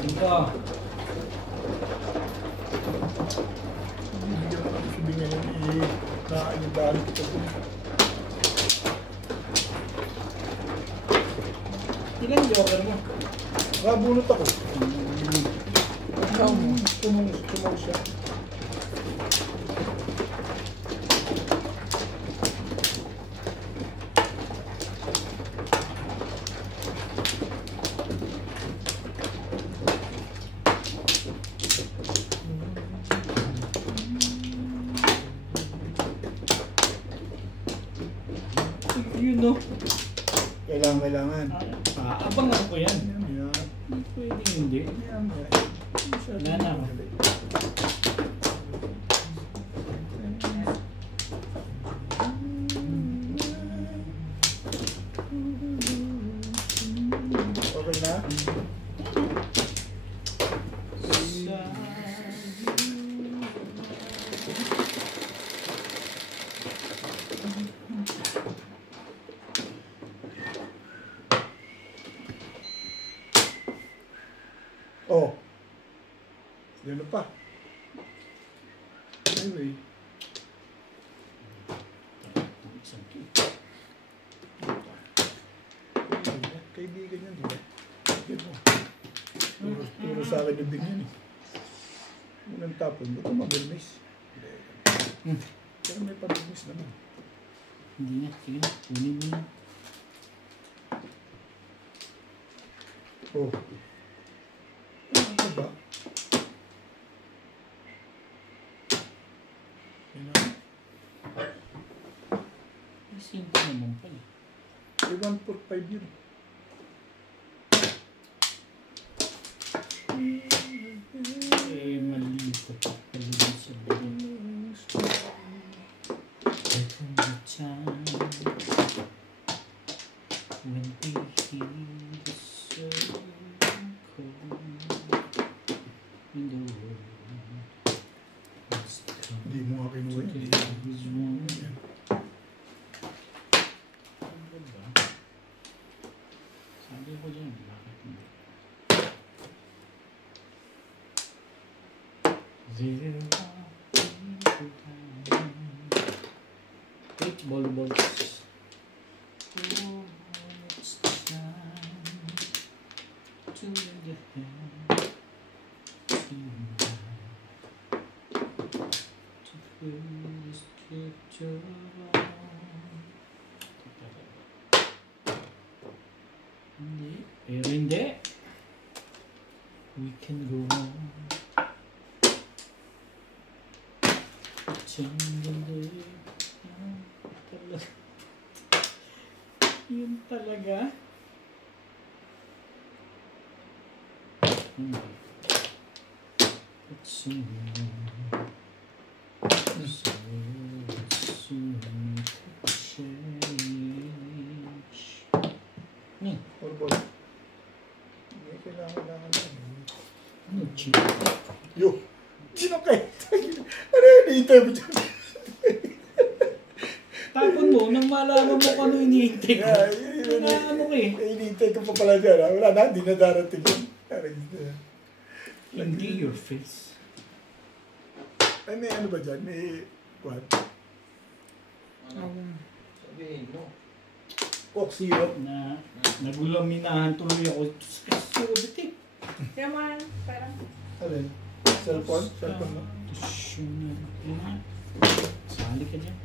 Cinco. Bibigyan ko ako sabi ngayon nakaalibahan kita po. Ilan joker mo? Nakabunot ako. Ikaw mo. Tumaw siya. Yun no. Kailangan. Abangan ko yan. Yan. Hindi pwedeng hindi. Yan. Wala na ako. Okay na? Oh. Yan pa. Anyway. Kaibigan yan, di ba? Turo sa akin yung bigyan eh. Unang tapon, ba't mabulmis? Pero may pabulmis naman. Hindi na. Sige na. Kunin mo na. Oh. Ano ba? Yan na. Ay, 5 naman pala. 145 yun. Eh, mali ko pa pala sa buong. Every time when we hear the sun cold in the world, what's Hindi mo nga kinuha yun. is wrong. Yan. Ano ba? Sabi ko dyan, bakit hindi? There are people down. Wait, balls. Oh, it's time to lend a hand to fill this picture Hindi. Pero hindi. We can go on. Yun talaga. Let's see. So soon to change. Orbol. Hindi kailangan na. Ano, cheap? Yo! Sino kayo? Ano yun? Hintay mo dyan? Tapon mo, nang malaman mo kung ano hinihintay ko. Ano ko eh. Hinihintay ko pa pala dyan. Wala na, hindi na darating yun. Hindi your face. Ay, may ano ba dyan? May... What? Sabihin mo. Coke syrup. Na nagulaminahan tuloy ako. Sulit eh. Come on, parang... Alin? Cellphone? Cellphone mo? Sali ka dyan.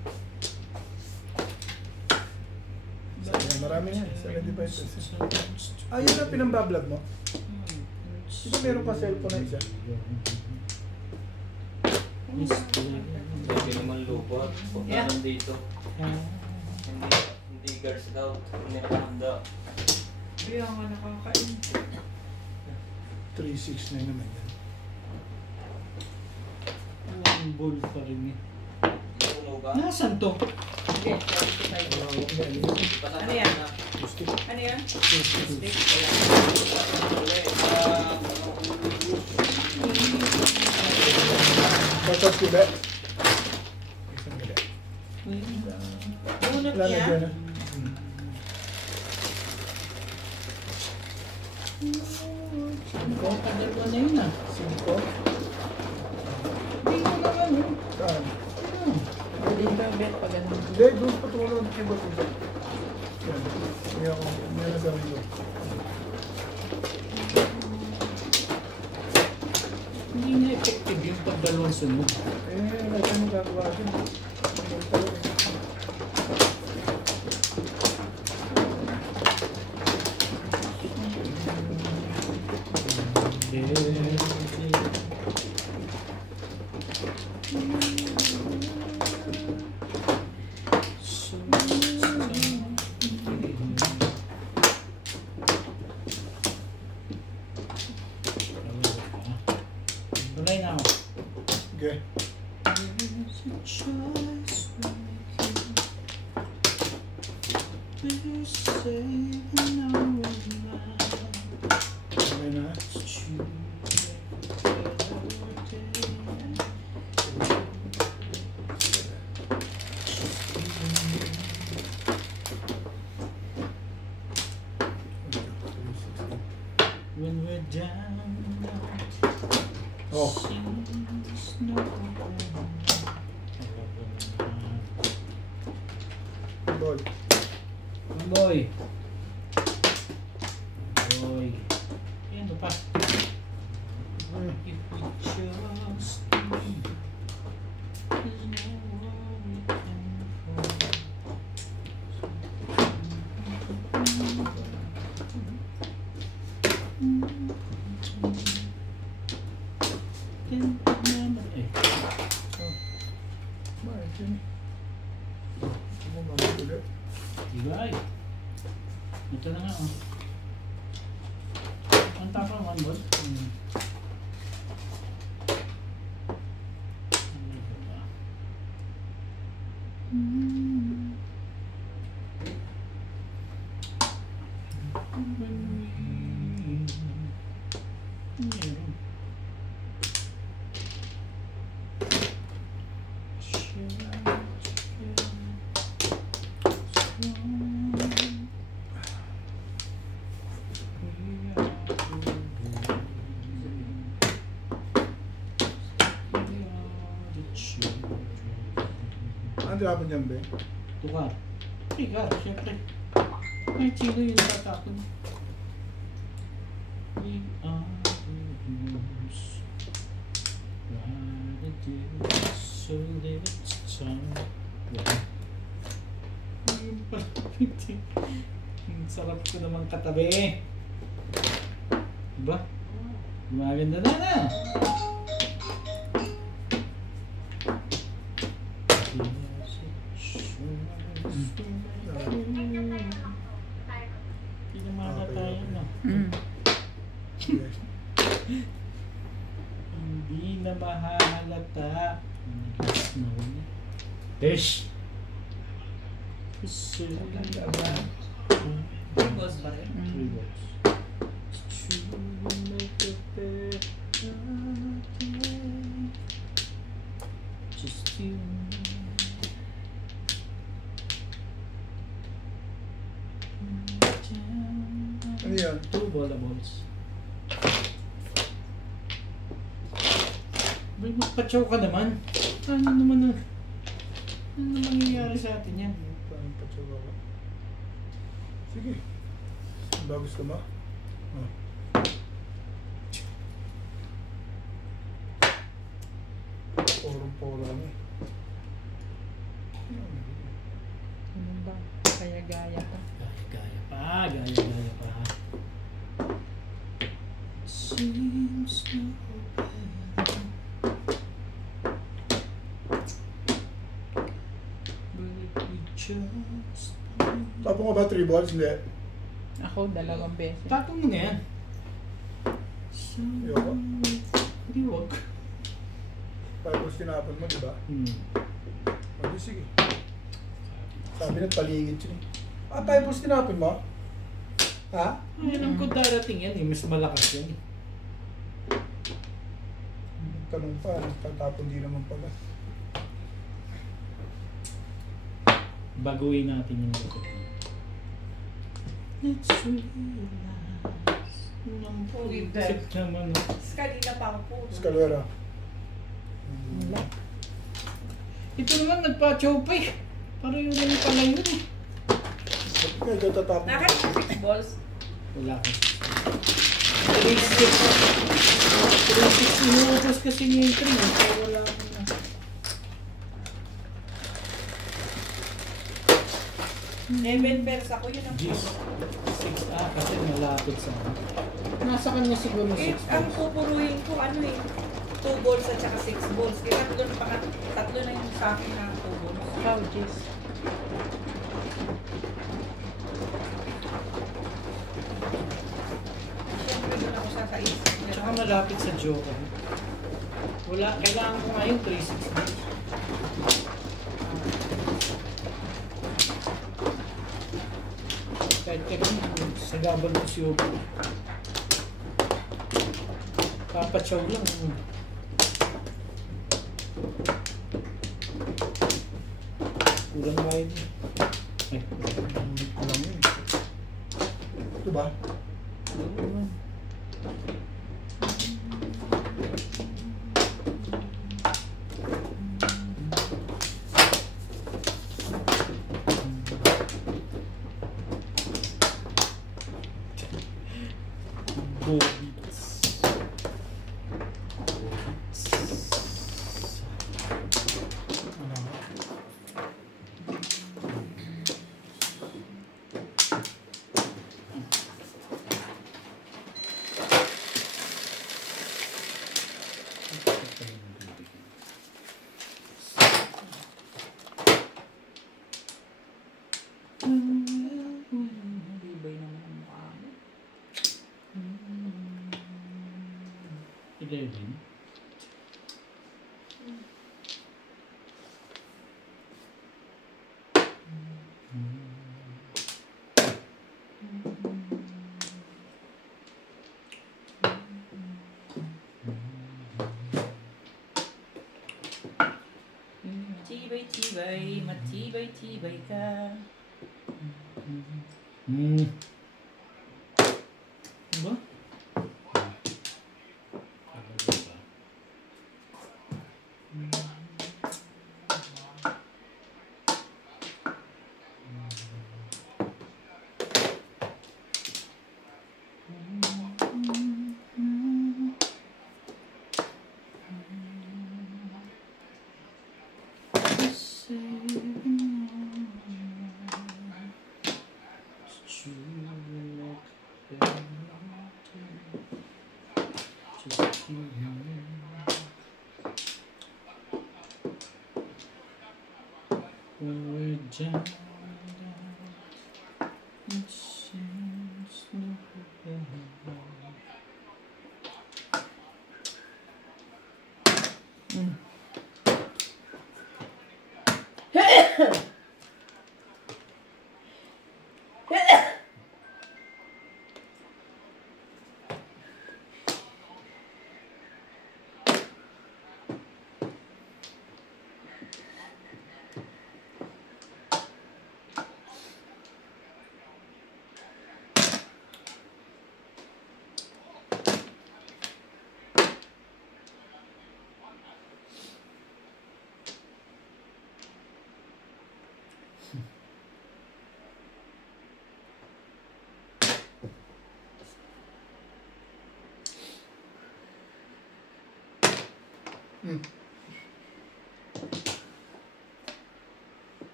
Marami nga. 75%. Ah, yun ang pinambablog mo? Di ba meron ka cellphone na isa? Sabi naman lupot. Huwag Yeah. na nandito. Hindi Girl Scout. Hindi nakahanda. Kaya nga nakakain. 369 naman yan. One ball pa rin eh. Puno ka? Nasaan to? Okay, 75. Ano yan? Ano yan? Stick. Tapos ko ba? Isang gali. Bunot Wala na niya. dyan. Ang kadalwa na yun ah. 5. Hindi ko naman yun. Saan? Hindi ba, Bet, pag ano? Hindi, doon pa tumulong yung iba. Yan. Hindi ako sabi ko. Hindi na effective yung pagdalawang sunog. Wala tayong magagawa dyan. Hindi talaga. Tulay na ako. Okay. Okay na. When we're down, Oh. seems no one. Ball. Boy. Boy. Yan pa. If we just leave, there's nowhere we can go. Eh, Bakit yun? Ito mo mabulit. ibay. Ito na nga oh. Ang tapa one ball. Ano ba ba? Ano tinapon dyan, Ben? Tukar. Tukar, syempre. Kahit sino yung tatapon. We are the heroes. Ride the deals, so live it time. Yung palapit eh. Ang sarap ko naman katabi. Diba? Maganda na na. Pinamata tayo no. Yes. Hindi na mahalata. Fish. Ganda ba? Boss ba rin? Three balls. Just you. Ano yan? Two balls. May magpachaw ka naman. Ano naman na? Ano mangyayari sa atin yan? Parang patsawa ka. Sige. Ba gusto mo? Oh. Porong-poro na eh. Ano ba? Kaya gaya ka. Gaya pa, gaya pa. Seems no better. But we just Tapos nga ba 3 balls? Hindi. Ako, 2 beses. Tapos mo na yan. Ayoko. Hindi wag. 5 balls tinapon mo, di ba? O di sige. Sabi na paligid yun. 5 balls tinapon mo? Ha? Ay, alam ko darating yan eh. Mas malakas yan eh. Tanong pa, tatapon din naman pala. Baguhin natin yung routine. Let's realize Uy, Sip naman. Oh. Kanina pa ako po. Escalera. Wala. Ito naman nagpa-chow pa eh. Parang yun lang pala yun eh. Kaya ito tatapon. Nakalit ka 6 balls. Wala ko. 3-6 inuubos kasi niya yung 3. Kaya wala ko na. Pairs ako, yun ang Yes. puro. 6 kasi malapit sa ano. Nasa kanya siguro 6 Ang pupuruhin ko, ano eh, 2 balls at saka 6 balls. Kaya tatlo na yung sa akin na 2 balls. How, Jess? Siyempre doon ako sa isip. Tsaka malapit sa Joker. Wala, kailangan ko nga yung 3-6 na. Kahit sa gabal mo si Opo. Papachaw lang. Kulang ba yun? Ay, kulang yun. Ito ba? Bibay naman ang mukha mo. Ito yun. Tibay-tibay, matibay-tibay ka. Diba?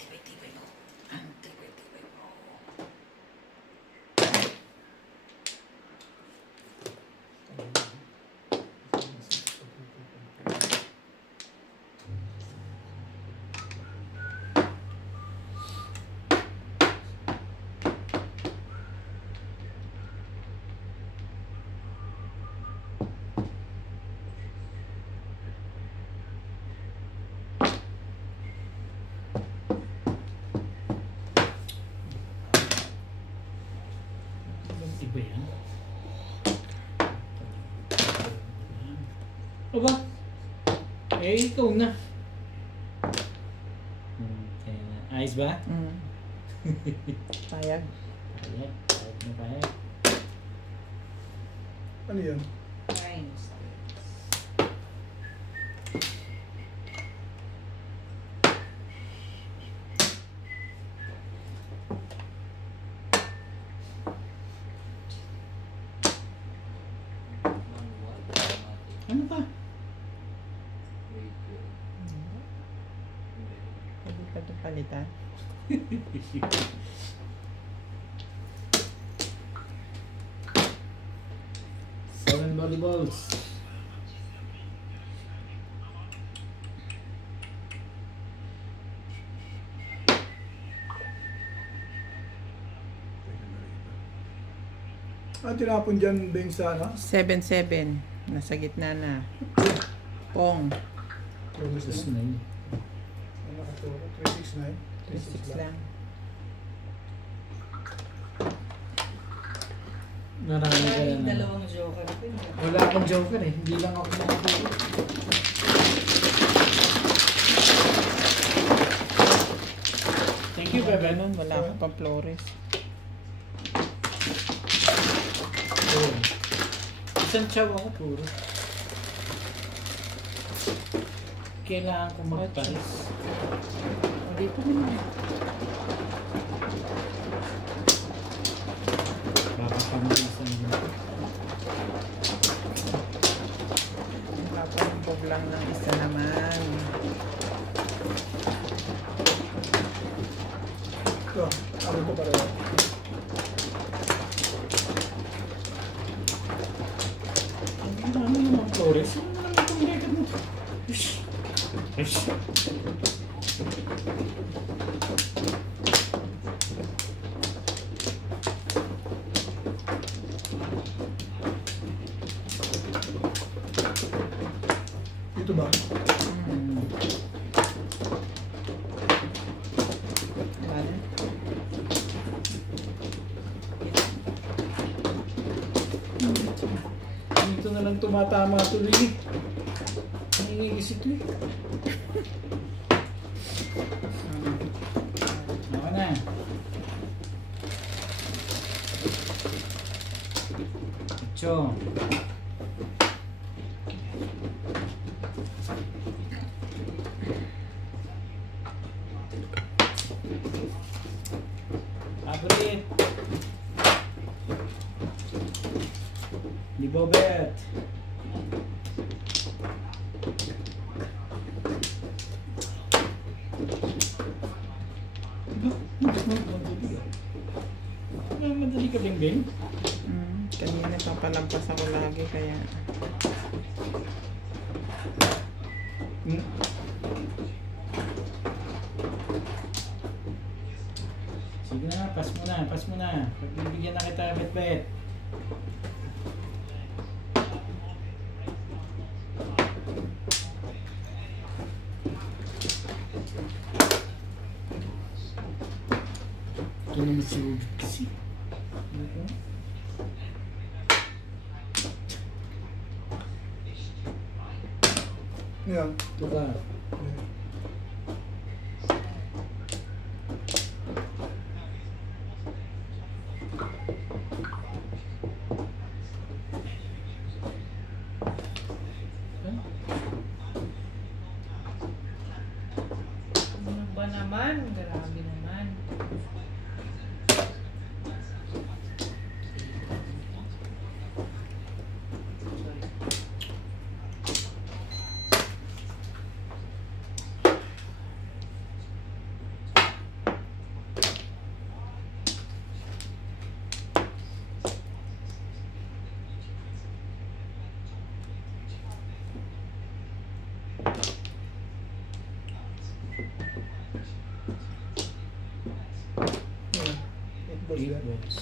Tibay-tibay mo. Ang tibay-tibay mo. Aba? Eh, ikaw na. Kaya na. Ayos ba? Payag. Payag. Payag na payag. Ano yan? Nine. Manual, automatic. Ano pa? Radio. Pwede pa ito palitan. Seven volleyballs. Tinapon dyan Beng sa ano? 7-7. Nasa gitna na. Pong. Progress Tapos na. na yun. Ano nakaturo? 369. 3-6 lang. Marami ka Ay, na. dalawang joker ko yun. Wala akong joker eh. Hindi lang ako nakaturo. Thank you, Bebe. Ganun, wala ka pang Flores. Oh. Isang chow ako puro. Kailangan ko magpalis. O, dito naman. Baka pamilisan mo. Papalambog lang ng isa naman. Ito. Ano ito pareho? Ano naman, Flores? Ano naman itong record mo? Ish! Ish! Ito ba? Wala na. Dito na lang tumatama tuloy. Nangingigisip tuloy. Ako na. Ocho. Abrit. Libobet. Madali ka bing-bing? Kanina papalampas ako lagi kaya Sige na, pass mo na, pass mo na. Pagbibigyan na kita, bet-bet. Ito naman si Rubik kasi. Yan. Ito ka. Ano ba naman? Grabe naman. Yan. 8 balls Eight yan. balls.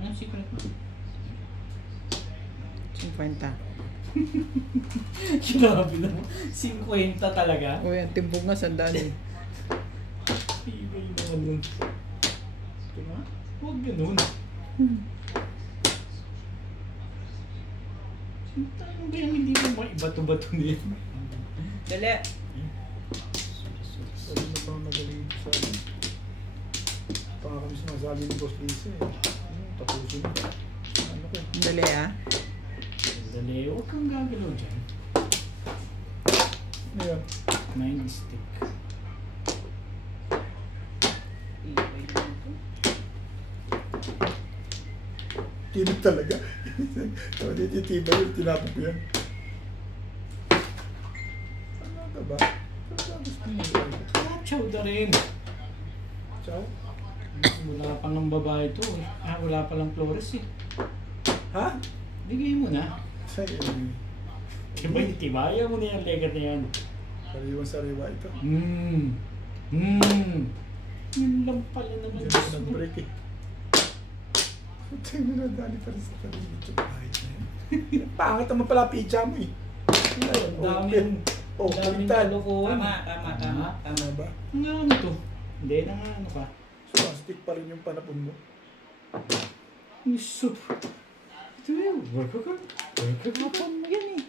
Anong secret mo? 50. Grabe naman. 50 talaga? Uy, ang timbog nga, sandali. Ibay naman nun. Diba? Huwag ganun. Ano ba yung hindi mo maibato-bato niya? Dali. Sabi na pang nagaling sa akin. Baka kami sinasali ni Boss Lisa eh. Tapusin mo. Ano ko? Dali ah. Dali, huwag kang gagalaw dyan. Ano yan? Mind stick. Ibay naman ito. Tinip talaga. Sabi dito tibay yung tinapos ko yan. Ano ka ba? Ano gusto mo? Chow na rin. Ciao? Wala pa ng babae to eh. Wala pa lang Flores eh. Ha? Bigay mo na. Sa'yo. Diba, itibaya mo na yung legat na yan. Sariwa ito. Yun lang pala naman. Diyan ako nag-break eh. Tingnan na dali pa rin sa paligid yung kahit na yan. Pangit naman pala pizza mo eh. Ang dami yung Palitan. kalokohan. Tama. Ano ba? Nga ano to? Hindi na nga ano ka. Plastic pa rin yung panapon mo. Soup. Ito yun. Work ka. Hapon mo yan eh.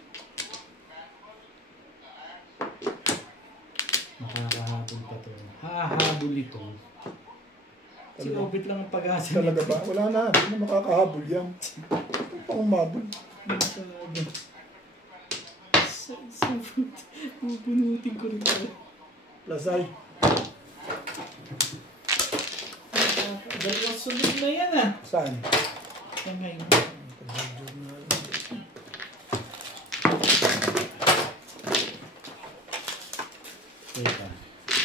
Makakahabol pa to. Hahabol ito. Si Obit lang ang pag-asa Talaga nito. ba? Wala na. Hindi na makakahabol yan. Ano pa umabol? Ano talaga? Pupunutin ko rin ito. Lasay. Dalawang sunod na yan ah. Saan? Sa ngayon. Teka.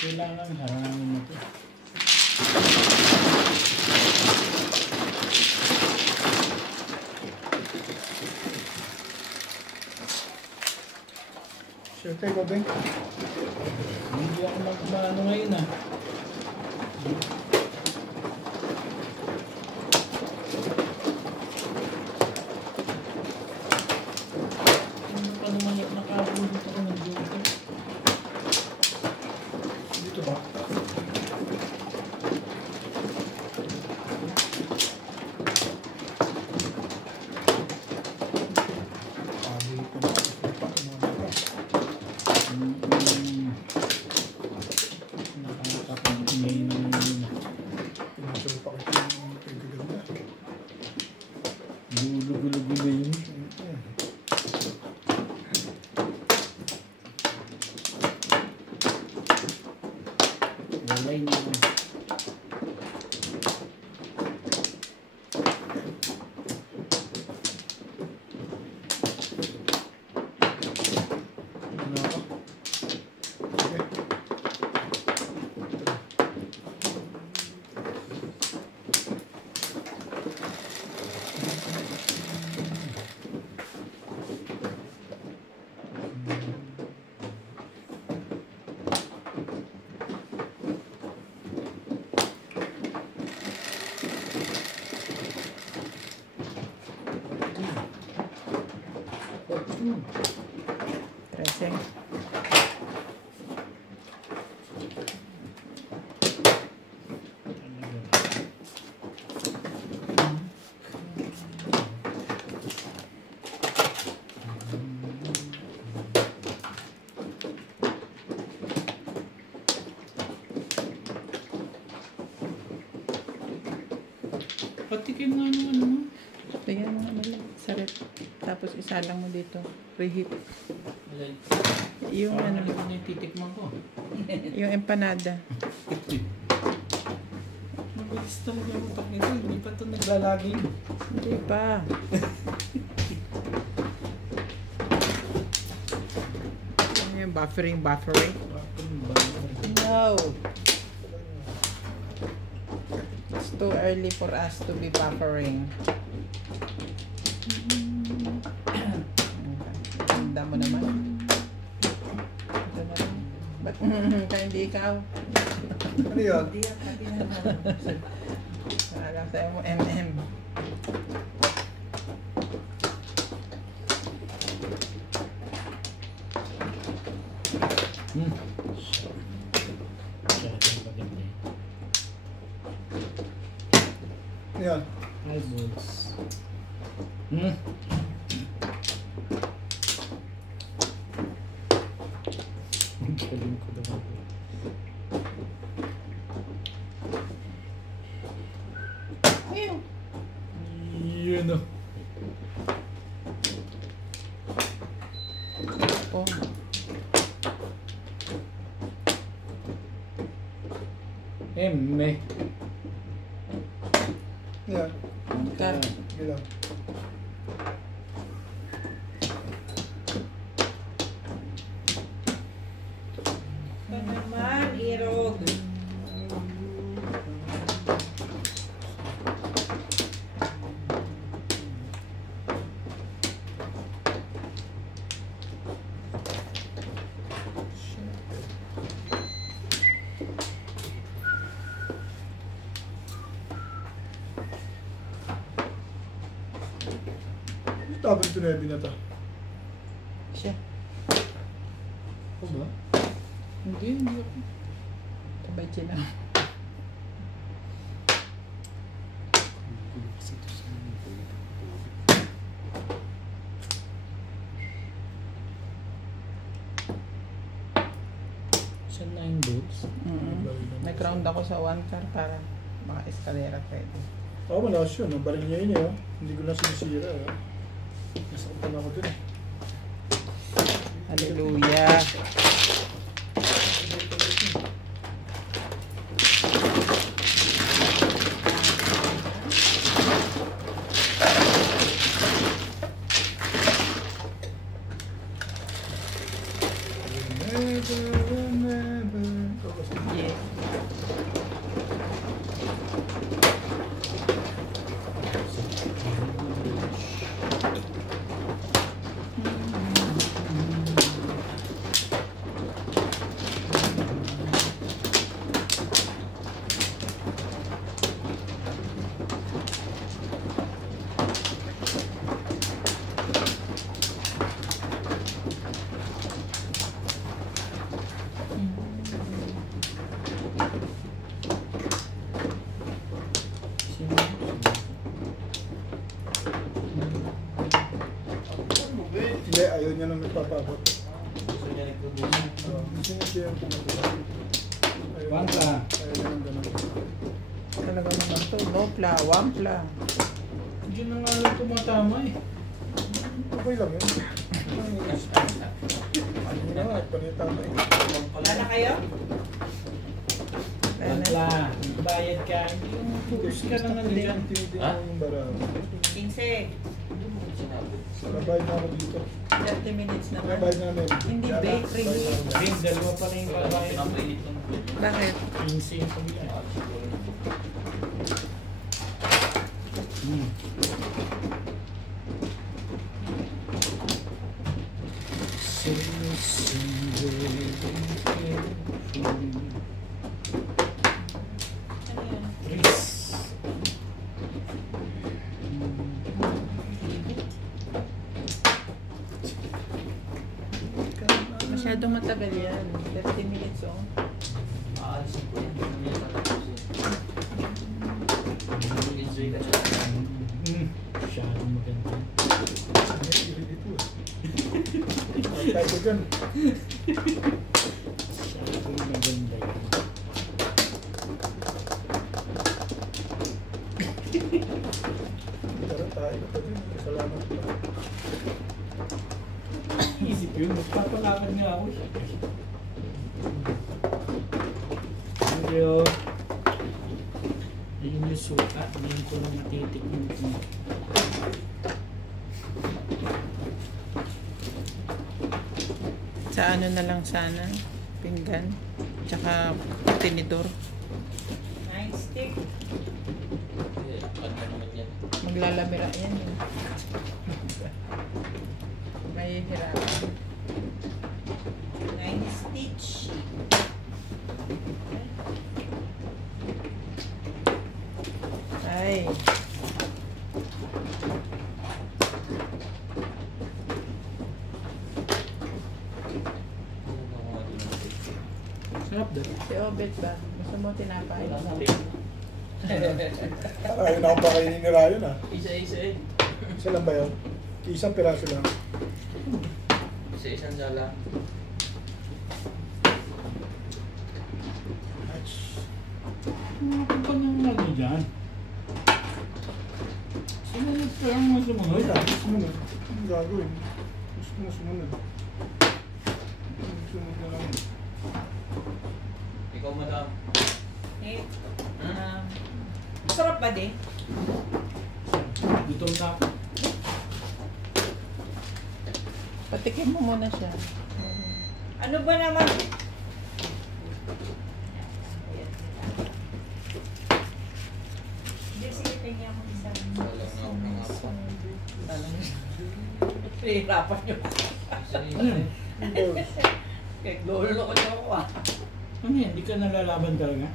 Kailangan harangin mo ito. Sure tayo, Beng. Hindi ako magmano ngayon ah. Ano pa naman yung nakabulot ako ng dito? Dito ba? Nakakapag-ingay naman yun. Pinasal pa kita ng kaibigan na. Gulo-gulo-gulo yun. Walay naman. Ano ako? Sige. Kasi, Patikin nga ng ano mo. tingnan mo ano lang, saret. Tapos isa lang mo dito, reheat. Alay. Yung ano, Parang ano yung titikman ko. yung empanada. Mabilis talaga yung utak nito. Hindi pa ito naglalaging. Hindi pa. Ano yung buffering? Bakit ba? No. too early for us to be buffering. Ganda mo naman. Ito na lang. Ba't kaya hindi ikaw? Ano yun? Hindi yan, sabi naman. Alam sa'yo mo, MM. Masyadong maganda. Ano yun? Eyeballs. Ang galing ko naman. Yun o. Oh. Emme. Ano yan? Ka. Sige lang. Ito naman, irog. Tapos ito na yung binata. Siya. Ako ba? Hindi ako. Tabay sila. Sa 9 balls. Nag-round ako sa 1 car para maka-escalera pwede. Ako malakas yun. Ang baril niya yun eh. Hindi ko na sinisira. Nasaktan ako dun. Hallelujah. Yes. Hindi, ayaw niya nang nagpapabot. Gusto niya nagproduce. Gusto niya siya yung pumunta. Wangka. Ayaw niya nang ganun. Talaga naman to. No pla, 1 pla. Diyan na nga lang tumatama eh. Okay lang yun. Ano na nga, panitama eh. Wala na kayo? Wala. Bayad ka. Hindi yung focus ka lang ano dyan. Tinitindi Ha? mo yung barang. 15. Hindi mo sinabi. Nabayad na ako dito. 30 minutes naman. Nabayad namin. Hindi bakery. Ring, dalawa pa na yung Kaya babayad. pinapainit ng video. Bakit? 15 yung pabila. Ah, siguro na. Ano yan? Tris. Masyadong matagal yan. 30 minutes oh. Aalisin ko yan. Hindi niya tatapusin. Enjoy ka siya. Masyadong maganda. Tayo ko dyan. Masyadong maganda yan. Tara tayo pa dyan. Salamat pa. Isip yun, magpapalakad nga ako. Pero, yun yung suka. Ngayon ko lang natitikman ito. Sa ano na lang sana. Pinggan. Tsaka tinidor. Nine stick. naglalamira yan. Eh. May hirapan. 9 stitch. Ay. Sarap daw. Si Obet ba? Gusto mo tinapay? Ayun ako pa kainin ni Ryan ah. Isa-isa eh. Isa lang ba yun? Isang piraso lang. Isa-isang sala. Ano pa nang ano dyan? Sumunod ka lang mga sumunod. Ay, tapos sumunod. Ang gagawin. Gusto mo sumunod. Sumunod na lang. Ikaw, madam. Eh, sarap ba din? Gutom na ako. Patikim mo muna siya. Ano ba naman? Hindi, sige, tingnan mo isa. Walang nga ako ng ako. Hirapan nyo. Ano yun? Balls. Kaya lolo ko nyo ako ah. Ano yan? Hindi ka nalalaban talaga?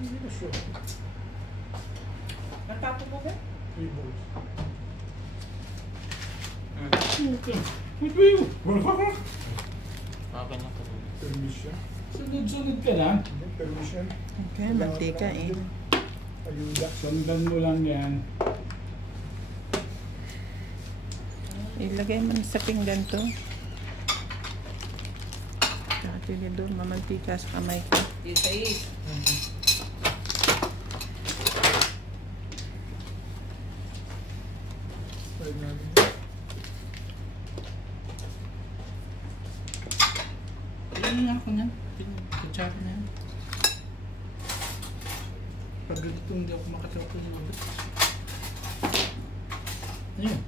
Hindi ko sure. Nagtapo mo ba? 3 balls. Okay. Wait, wait. Wala ka. Akin na to. Permission. Sunod-sunod ka lang. Permission. Okay, mantika eh. Ayuda. Sundan mo lang yan. Ilagay mo sa pinggan to. Dati doon, mamantika sa kamay ko. Isa is. Try natin. Ilan nga ako niyan? Kutsara na yan. Pag ganito hindi ako makatapo ng abot. Ano yun?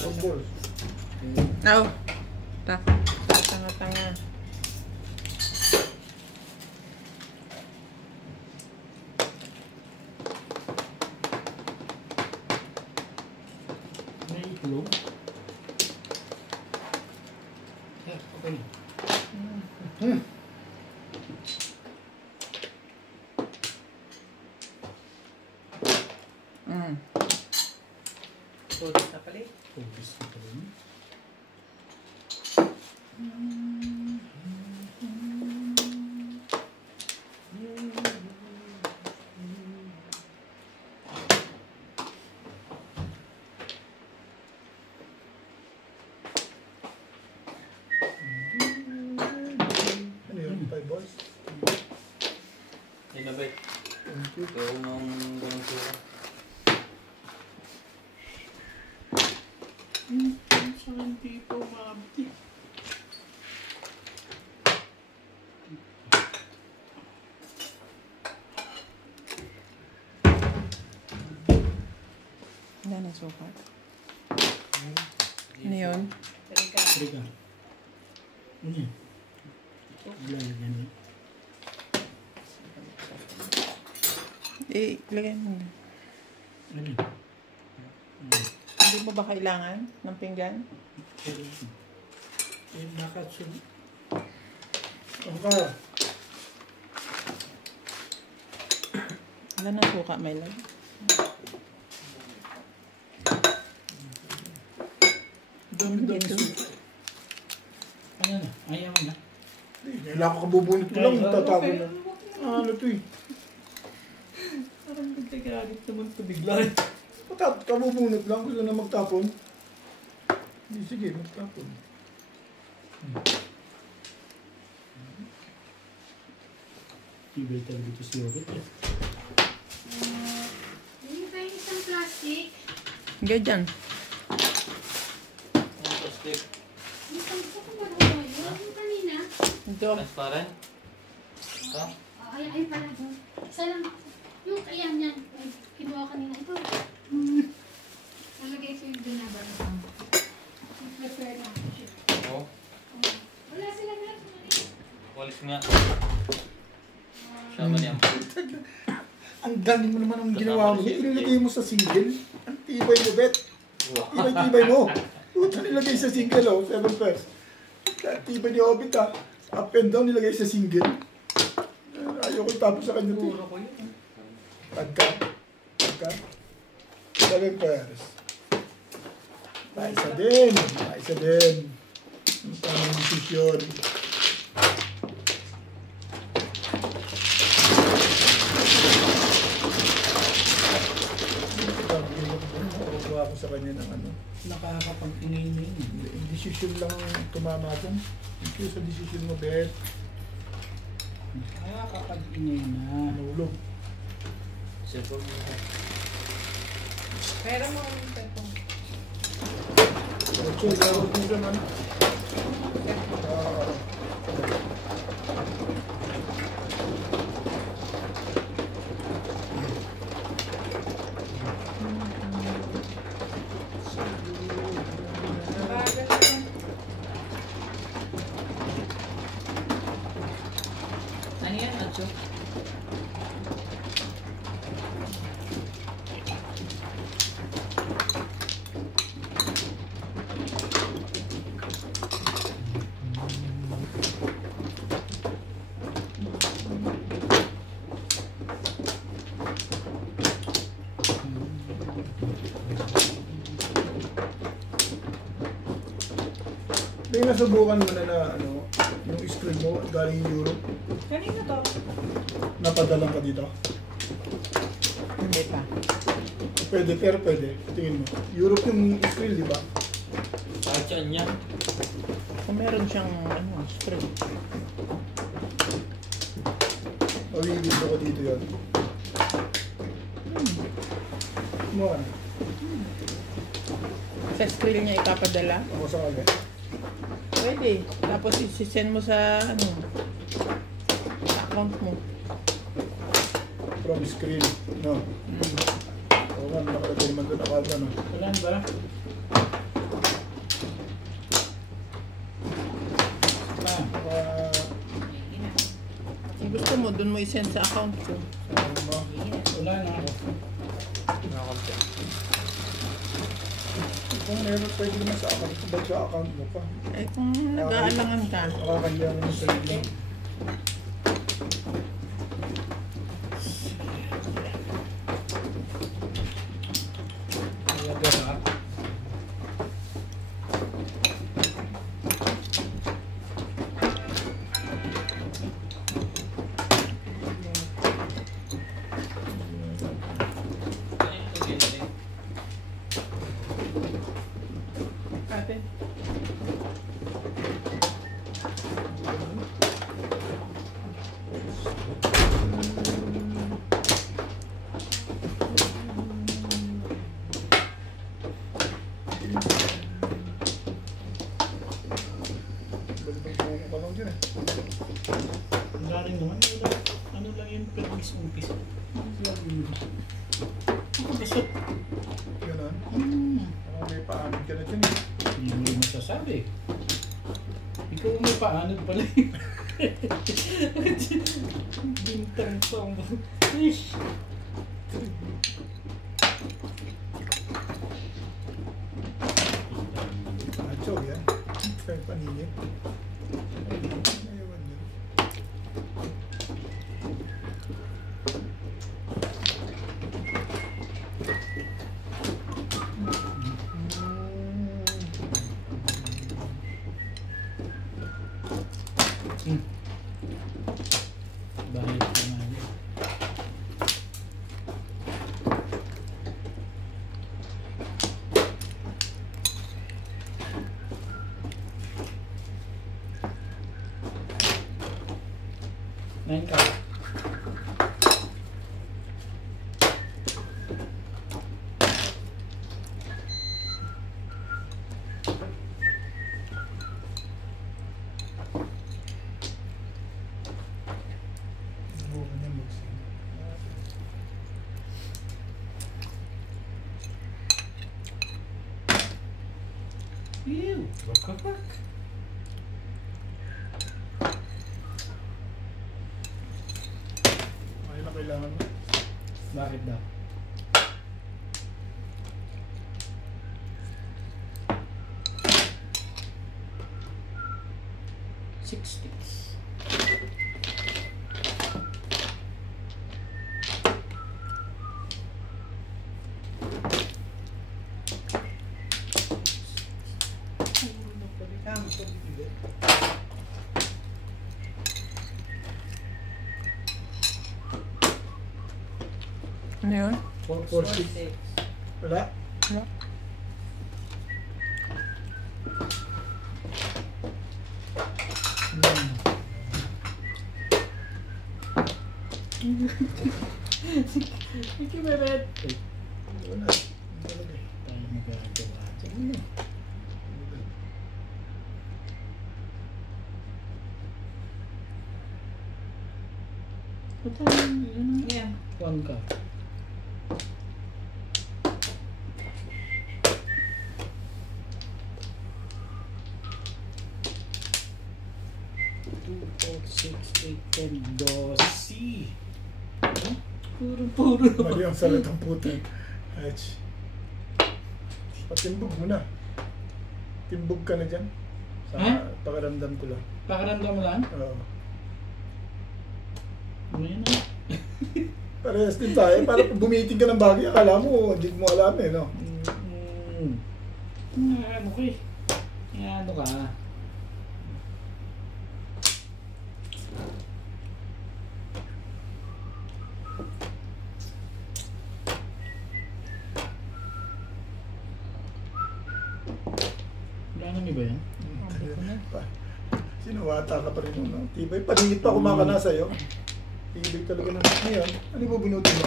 4 balls. Oh, tako. Tanga-tanga. May itlog. Okay na. Tulis na pala eh. Focus na pala yun. Ano yun? 5 balls? Hindi na ba? Thank you. Ikaw nung ganun sila. Sa hindi pa umabti. Wala na sukat. Ano yun? Teka. Teka. Ano yun? Lalagyan niya. Eh, ilagay mo na. Ano yun? Hindi mo ba kailangan ng pinggan? Eh, nakasunod. Ang kaya. Wala na suka, may lag. Dami-dami Dito. suka. Ano na? Ayaw mo na. Kailangan ko kabubunot ko lang. Ay, Tatapon okay. na. Ano to eh. Parang nagkagalit naman ito bigla. Kabubunot lang. Gusto na magtapon. Hindi, sige. Magtapon. Tibay talaga ito si Robert. Hindi ba yung isang plastic? Hanggang dyan. Plastic. Yung gusto ko marunong yun. Yung kanina. Ito. Transparent. Ito. Ay pala doon. Isa lang. Yung kaya niyan. Ay, kinuha kanina. Ito. Nalagay ko yung binaba na pang. Prepare na ako siya. Oo. Wala sila na. Walis nga. Siya man yan. Ang galing mo naman ang ginawa mo. Ilalagay mo sa single. Ang Tibay mo, bet. Tibay mo. Puta, nilagay sa single, oh. 7 pairs. Tibay ni Obit, ha. Up and down nilagay sa single. Ayoko tapos sa kanya, Puro ko yun. Pagka. 7 pairs. Isa din. Ang tamang desisyon. Nakukuha ko sa kanya ng ano. Nakakapag-ingay na yun. Yung desisyon lang ang tumama dyan. Thank you sa desisyon mo, Bet. Nakakapag-ingay na. Nulog. Siyempre mo. Pero mo ang cellphone. Ocho, laro din naman. Bagal na. Ano yan, Acho? May nasubukan mo na ano, yung screen mo galing Europe, Kanina to. napadalang ka dito. Hindi pa. Pwede, pero pwede. Tingin mo. Europe yung screen, di ba? Kahit yan yan. Kung meron siyang ano, screen. Mawibig ako dito yun. Mo ano? Sa screen niya ipapadala. Ako sa kanya. Pwede. Tapos isi-send mo sa ano, sa account mo. From screen. No. Oo nga, nakalagay naman doon ako ano. Kailan ba? Kung gusto mo, dun mo i-send sa account ko. Ano mo? Wala na ako. Nakakampi. Kung meron, pwede naman sa account. Ba't sa account mo pa? Eh kung nag-aalangan ka. Nakakaya mo sa inyo. Kaya ba? Ate. Balik ang dyan eh. Ang galing naman. Ano lang yun? Umpis. Ako basot. Ganun. Hmm. Parang may paanod ka na dyan eh. Hindi mo masasabi. Ikaw may paanod pala yun. Bintang song. Ish! Acho yan. Kaya paningin. Ayawan yun. Bahaya ka na. Nine ka. Bukan niya mag-sing. Ew! Wakawak! Ay na kailangan mo. Bakit daw? 6 sticks. Ano yun? 4, 6. Wala? Wala. Thank you, Bebet. Wala. Talaga. Tayo nagagawa. Sige. Ito, yun. Yan. 1 ka. Two, 4, 6, 8, 10, 12. Puro. Mali ang salitang putin. Ach. Patimbog mo na. Timbog ka na dyan. Sa pakiramdam ko lang. Pakiramdam mo lang? Oo. Ano yun ah? Parehas din tayo. Para pag bumiting ka ng bagay, akala mo, hindi mo alam eh, no? Ano ko eh. Ano ka? Gano'n niyo ba yan? Sinuwata ka pa rin nun, no? Tibay, paningit pa kumakana sa'yo. Tibay talaga nun. Ngayon, ano mo binutin mo?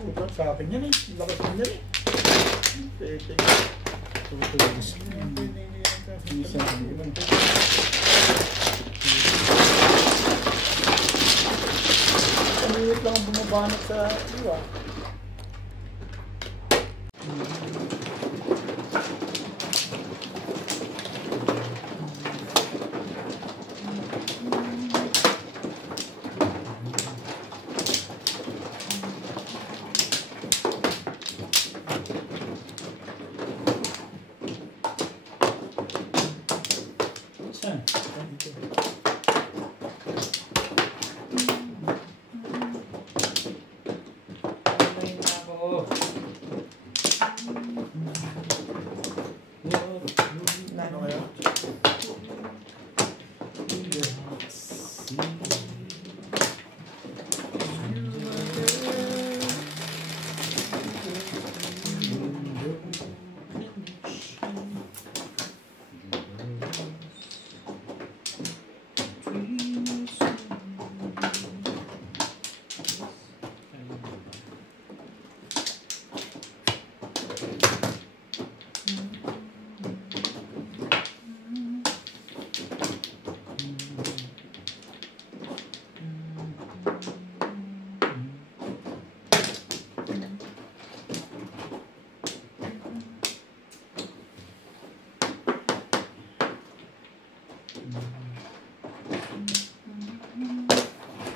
Puta, sa akin yan eh. Lakas mo yan eh. Peke. Tutulog. Isa. Paningit lang ang bumabanat sa iwa. Saan? Ay, nako. Ano kaya?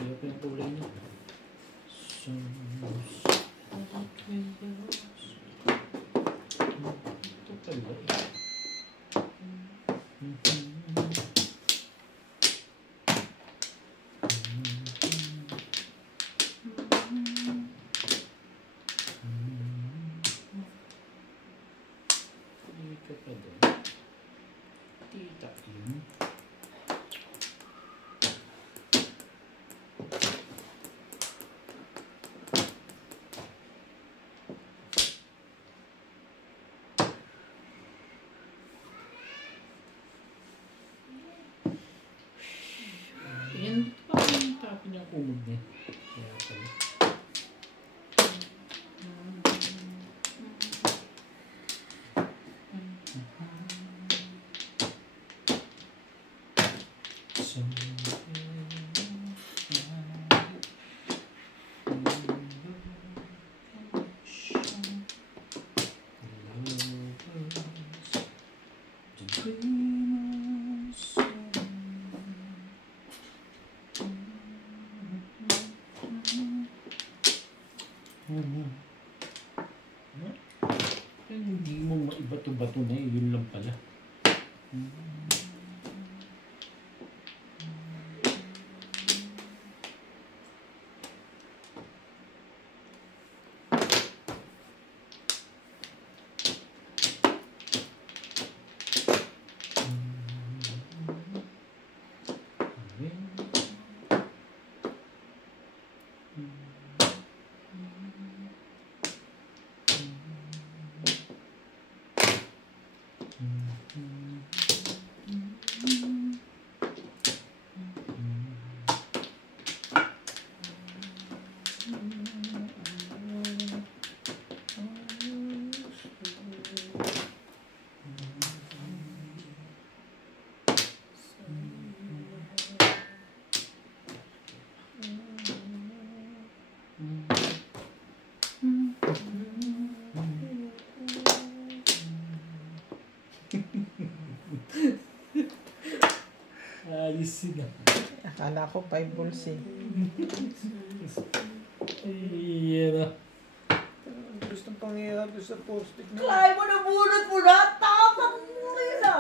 Kaya pa yung kulay niya. Ito pala eh. Ika pa doon. Tita yun. Yan, parang yung tapo niya kumog niya. Kaya pala. Hindi mo maibato-bato na yun lang pala. Easy na. Akala ko 5 balls eh. Ayan. Gustong pangyayari sa post-it na. Kaya mo na bunot mo na. Tapang mo kayo na.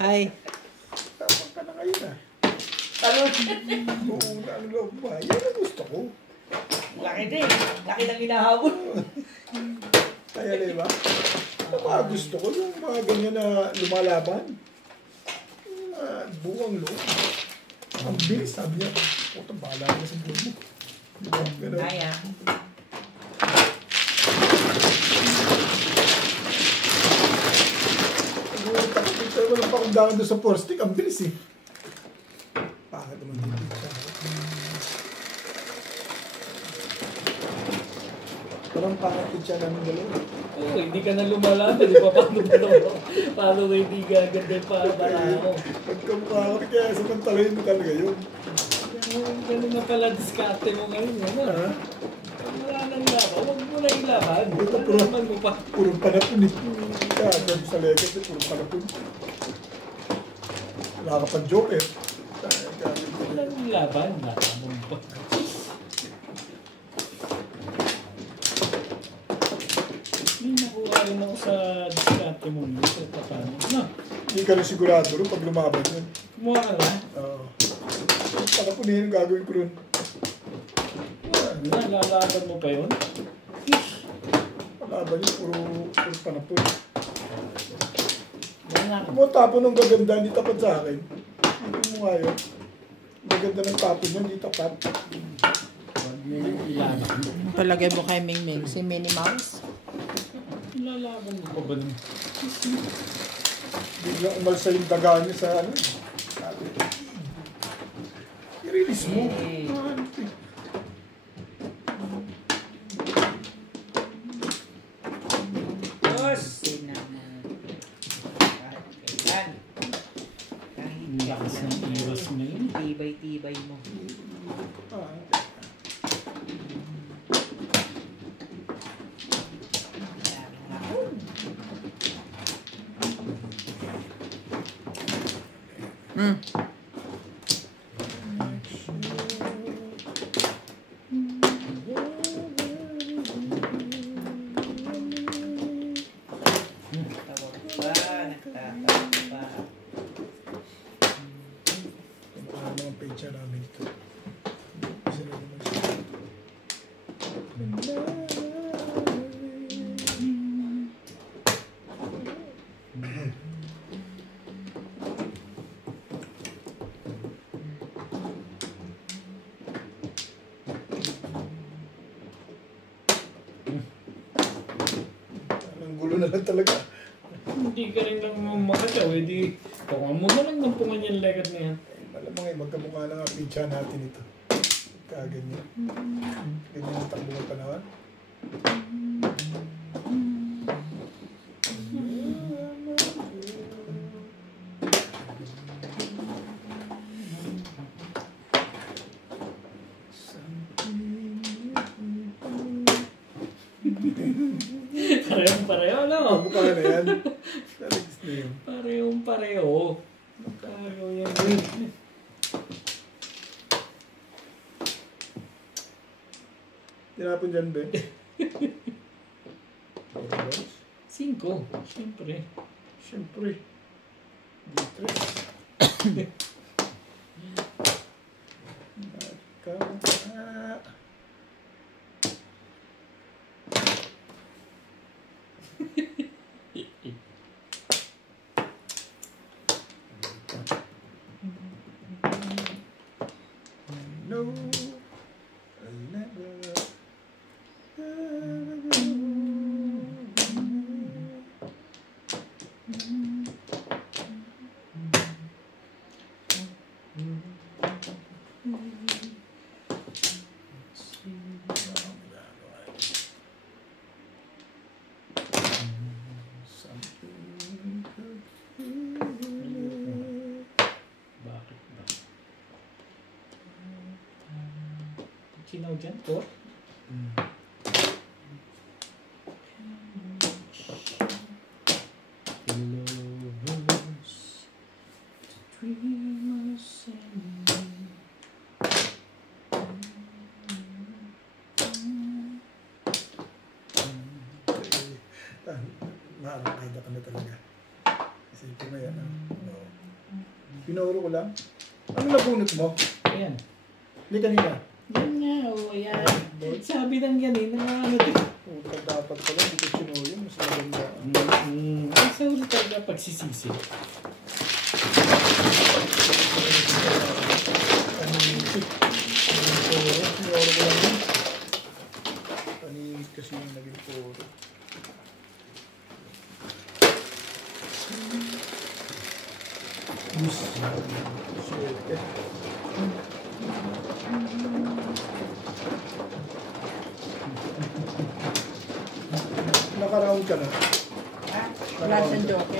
Hi. Tapang ka na kayo na. Ano? Oo na ang loob ba? Yan ang gusto ko. Laki din. Laki ng hinahabol. Kaya diba? Ano mga gusto ko? Yung mga ganyan na lumalaban. Buwang loob. Ang bilis, sabi niya. Puta, bahala ka sa buwan mo. Diba? Ganun. Kaya. Tapos dito, walang pakundangan doon sa four-stick. Ang bilis eh. Bakit naman dito? Parang pangit siya namin dalawa. Oo, hindi ka na lumalaban. Di ba? Paano ba hindi gaganda pa bala mo? Pagkamukha ko, kaya samantalahin mo talaga yun. Ganun na pala diskarte mo ngayon. Ano? Ha? Wala nang laban. Huwag mo na ilaban. Ito, puro- Laban mo pa. Purong panapon eh. Kaya gano'n sa Lakers eh, purong panapon. Wala ka pang joker. Wala nang laban. Laban mo pa. May nakuha rin ako sa diskarte mo. Dito pa paano. No, Hindi ka rin sigurado rin pag lumaban yun. kumuha ka lang. Oo. Panapunin yung gagawin ko rin. Nalalaban mo pa yun? Laban yun, puro panapon. Wala Kung mo tapon ng gaganda, hindi tapat sa akin. Hindi mo nga yun. Gaganda ng tapon yun, hindi tapat. Huwag mo yung ilaban. Palagay mo kay Mingming, si Minnie Mouse. Nalalaban mo pa ba nun? Biglang umalsa yung daga niya sa ano. Sabi. I-release mo. Boss. Kailan? Ang lakas ng iwas mo yun. Tibay-tibay mo. Ah. Hmm. Tawag pa. Nagtatawag pa. Ang mga page namin ito. Isa na naman siya. Ang gulo na lang talaga. Hindi ka rin lang makataw. Hindi, tungan mo na lang ng pungan yung legat na yan. Malamang eh, magkamukha na nga pizza natin ito. Kaganyan. Ganyan ang takbo ng panahon. Parehong-pareho, no? Mukha na yan. Talags na yun. Parehong-pareho. Pareho yan. Tinapon dyan, Ben. 5. Siyempre. Siyempre. Dito. No, I'll never, ever go. Bakit ba? Sinaw dyan po? Maarangkada ka na talaga. Isipin mo yan. Oo. Pinuro ko lang. Ano nabunot mo? Ayan. Hindi kanina. Yan nga, o ayan. Sabi ng ganun, ano ito. Utang dapat pala, hindi ko sinuyo. Mas maganda. Ay, sa ulit talaga pagsisisi. Paninit. Pinuro ko lang yun. Paninit kasi yung naging puro. Swerte. Naka-round ka na. Wala siyang joke.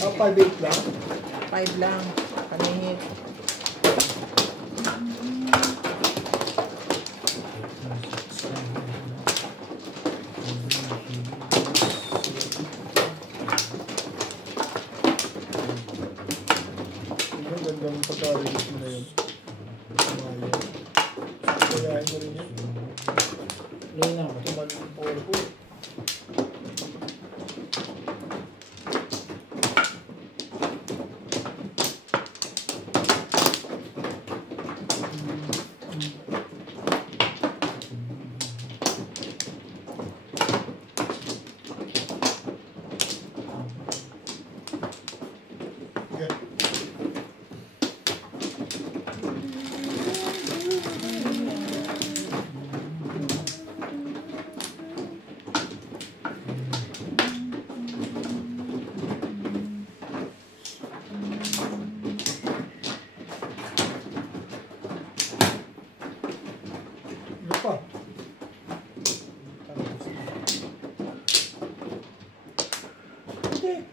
5-8 lang. 5 lang. Kanihit. Ang gandang pagka-release mo na yun. Kayahin mo rin yun. Loy na ako. Tumanin yung polo ko. Ano pa? Tek.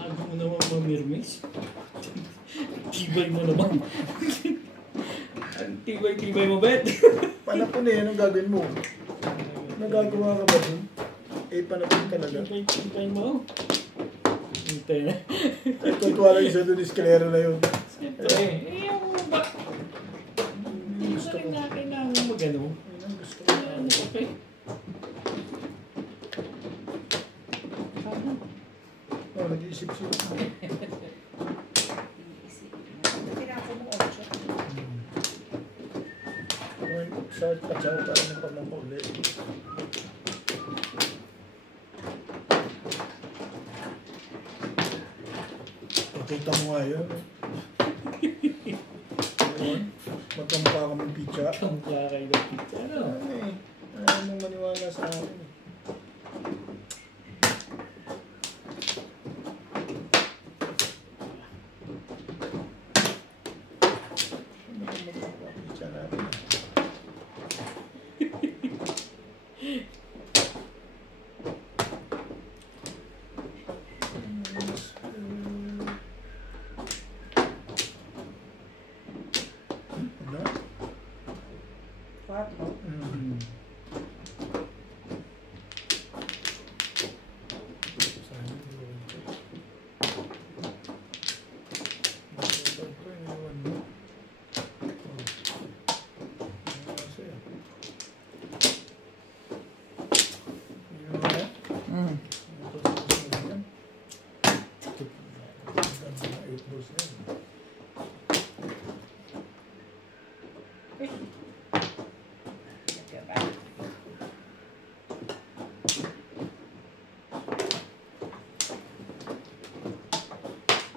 Ako mo naman mamirmis. Tibay mo naman. Ang tibay-tibay mo, Bet. Panapon eh, anong gagawin mo? Nagagawa ka ba dun? Eh, panapon talaga. Tibay mo. Hintay na. Ay, tutuwa lang isa dun, iskalero na yun. Siyempre, yung ba? Gusto ko. Hindi na kailangan mag-ano. Ayun ang gusto ko. Ano pa pa eh? Oh, nag-iisip-isip. Tinapon mo 8. Sa patsaw para ng pamangkuli. Pakita mo nga yun. Ayun, matumpa kami pizza. Kamukha kayo ng pizza, ano? Ano eh, ayaw mong maniwala sa akin eh. Ano kung matumpa pizza natin? Ano? 4. Mm. Sayang yun. Ito, iniwan mo. Oh. Ano kasi ah? Iniwan mo na? Mm. Ito sa susunod yan. Ang mga 8 balls na yan.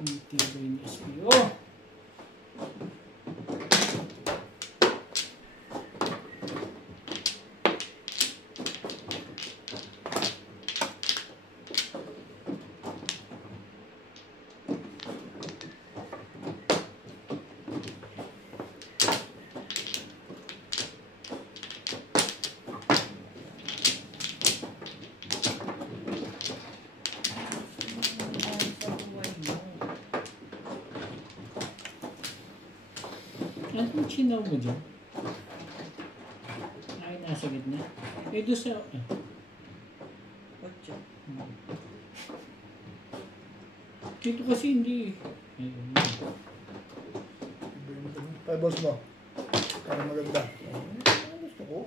Ang tibay ni SPO. Anong chinaw mo dyan? Ay, nasa gitna. Eh, doon sa... 8. Dito kasi hindi. Ayun. Five balls mo. Para maganda. Gusto ko.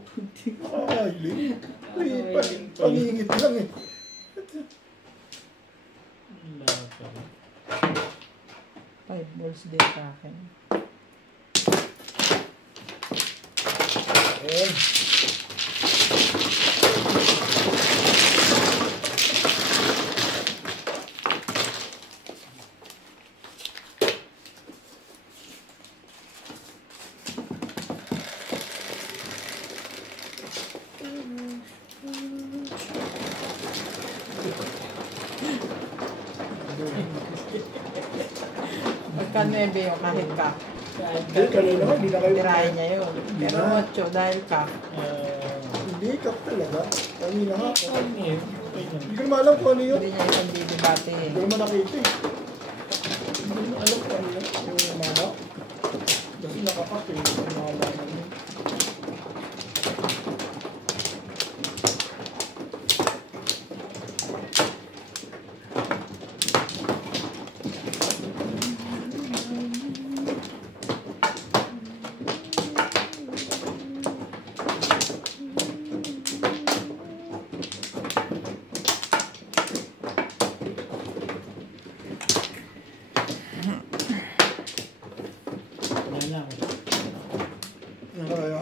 Ay, pangingit lang eh. Wala pa rin. 5 balls din sa akin. Ayan. Pagka 9 yung kahit ka. Hindi, kanina nga, hindi na kayo. Tirahin niya yun. Pero 8 dahil ka. Hindi, kap talaga. Kanina nga. Ano yun? Okay lang. Hindi ko naman alam kung ano yun. Hindi niya isang didibate eh. Hindi ko naman nakita eh. Hindi ko alam kung ano yun. Yung mana. Kasi nakapak eh. Yung mana yun. Wala na ako. Ano kaya?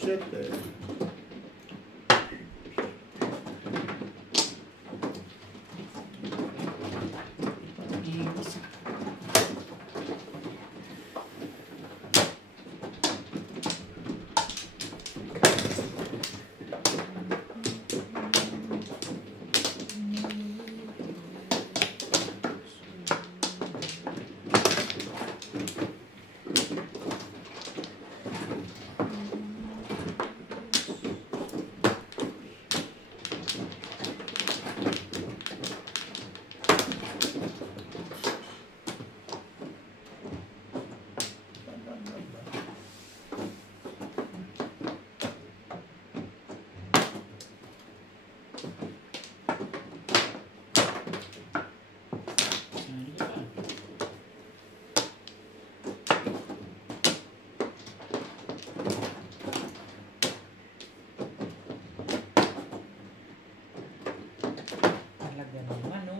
Shit eh. Iwas. Sali ka pa. Talaga naman, no?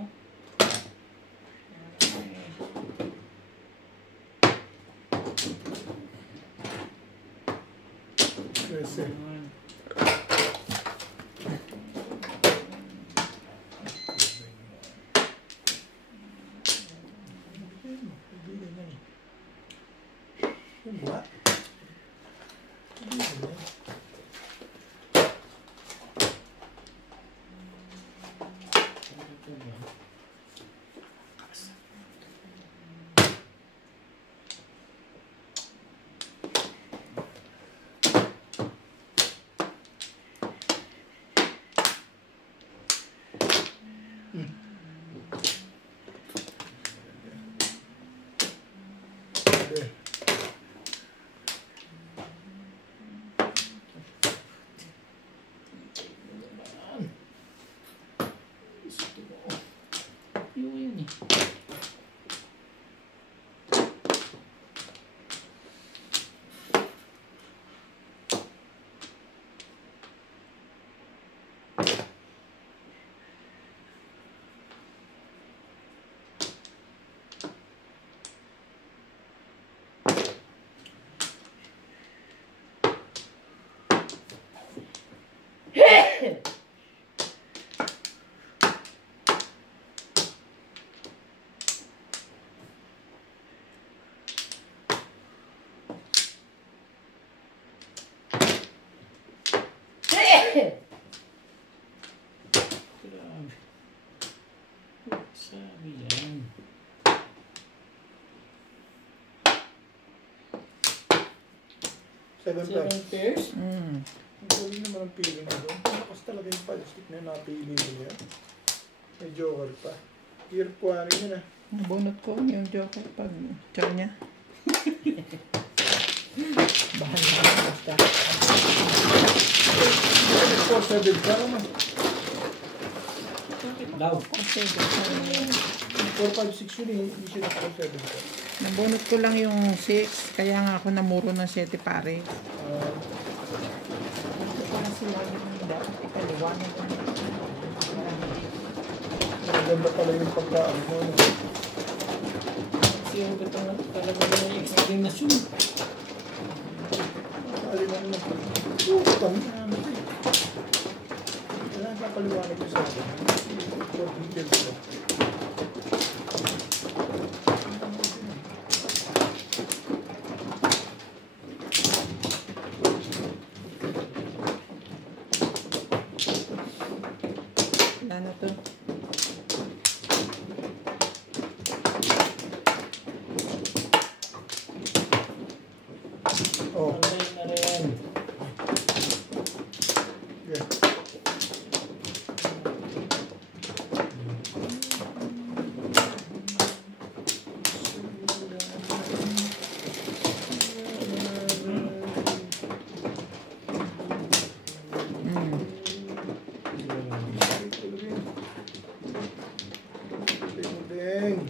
Yes eh. What? Okay. Yung yun eh. Grabe. Sabi yan. Seven Seven pairs. pairs? Mm. Ang galing naman ang pili nito. Tapos talaga yung plastic na napili ko yan. May joker pa. Year po ano yun ah. Bunot ko yung joker pag tiyan niya. Bahala na basta. 4-7 ka naman. Daw. Kasi 4-5-6 yun eh. Hindi siya na 4-7 ka. nabunot ko lang yung 6. Kaya nga ako namuro ng 7 pare. Ito para sila yung dapat ikaliwanag ko. Maganda pala yung pagkaan mo. No? Kasi yung talaga na yung explanation. Kaliwanag mo. Utang na ano eh. Kailangan papaliwanag ko sa akin. For details ko. Ano to? Oh, Online na rin. yeah. Ding.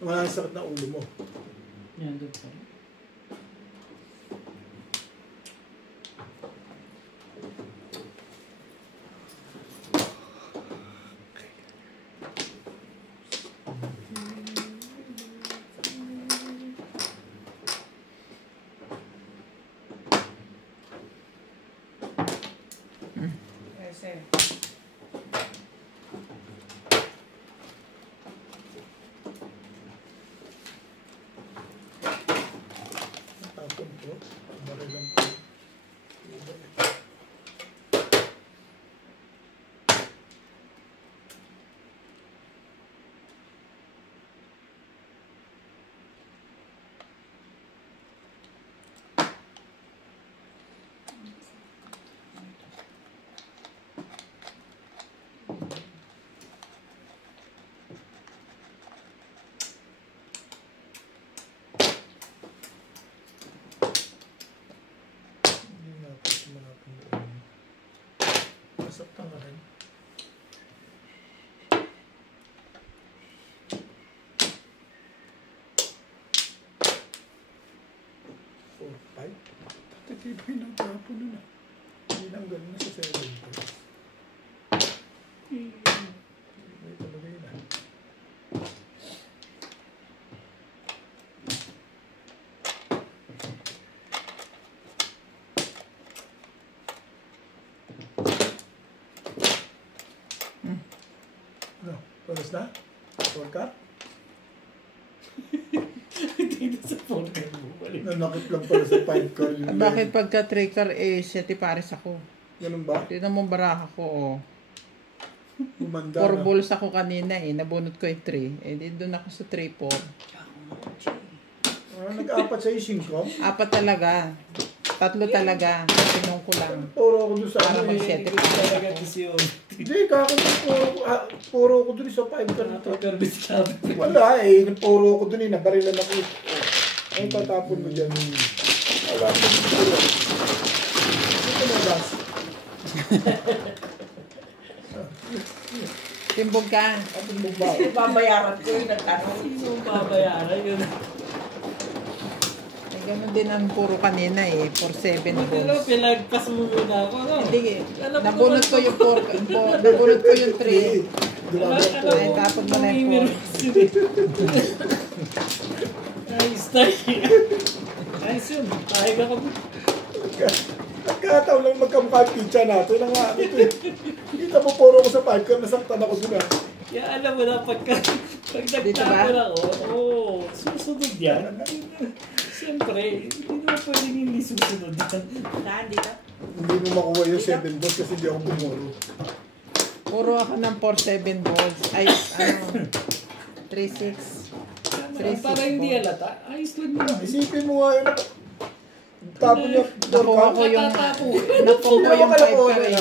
Wala ang sakit na ulo mo. Yan, doon pa. Ese. Tapon po. Marilang po. Masaktan ka rin. Four, five. Tatagibay ng tapo nun ah. Hindi lang ganun na sa 7. May talaga yun ah. No, paras na? 4 car? Dito sa phone ka mo. Nanakit lang pala sa 5 car. Ah, bakit pagka 3 car, 7 pares ako? Ganun ba? Tignan mo baraha ko, oh. Bumanda 4 na. balls ako kanina eh. Nabunot ko yung 3. Eh, di doon ako sa 3-4. Nag-apat sa'yo 5? 4 talaga. 3 talaga. Pinong ko lang. Puro ako doon sa Para ano eh. mag-set. Talaga desisyon. Hindi, puro ako doon sa 5 car nito. Pero sabi ko. Wala eh, puro ako doon eh, nabarilan ako eh. Ay, tatapon mo dyan. Wala ko dito. Dito na gas. Timbog ka. Atong bumba. Babayaran ko yung nagtanong. Sino babayaran yun? Eh, ganun din ang puro kanina eh. 4-7 Pero balls. pinagpas mo muna ako, no? Hindi eh. Alam ko Nabunot ko yung 4. Nabunot ko yung 3. Ay, tapos mo na yung 4. Ayos tayo. Ayos yun. Ayos ako. Nagkataon lang magkamukha yung pizza natin. Ang ano ito eh. Kita mo puro ako sa 5 car, nasaktan ako doon ah. Kaya alam mo na pag nagtapon ako, susunod yan. Siyempre, hindi naman pwedeng hindi susunod yan. Saan dito? Hindi mo makuha yung 7 balls kasi hindi ako pumuro. Puro ako ng 4-7 balls. Ay, ano, 3-6. Para hindi halata, ayos lang yun. Isipin mo nga yun. Tapon niya 4 Nakuha car. ko yung, Natatapon. nakuha ko yung 5 car eh.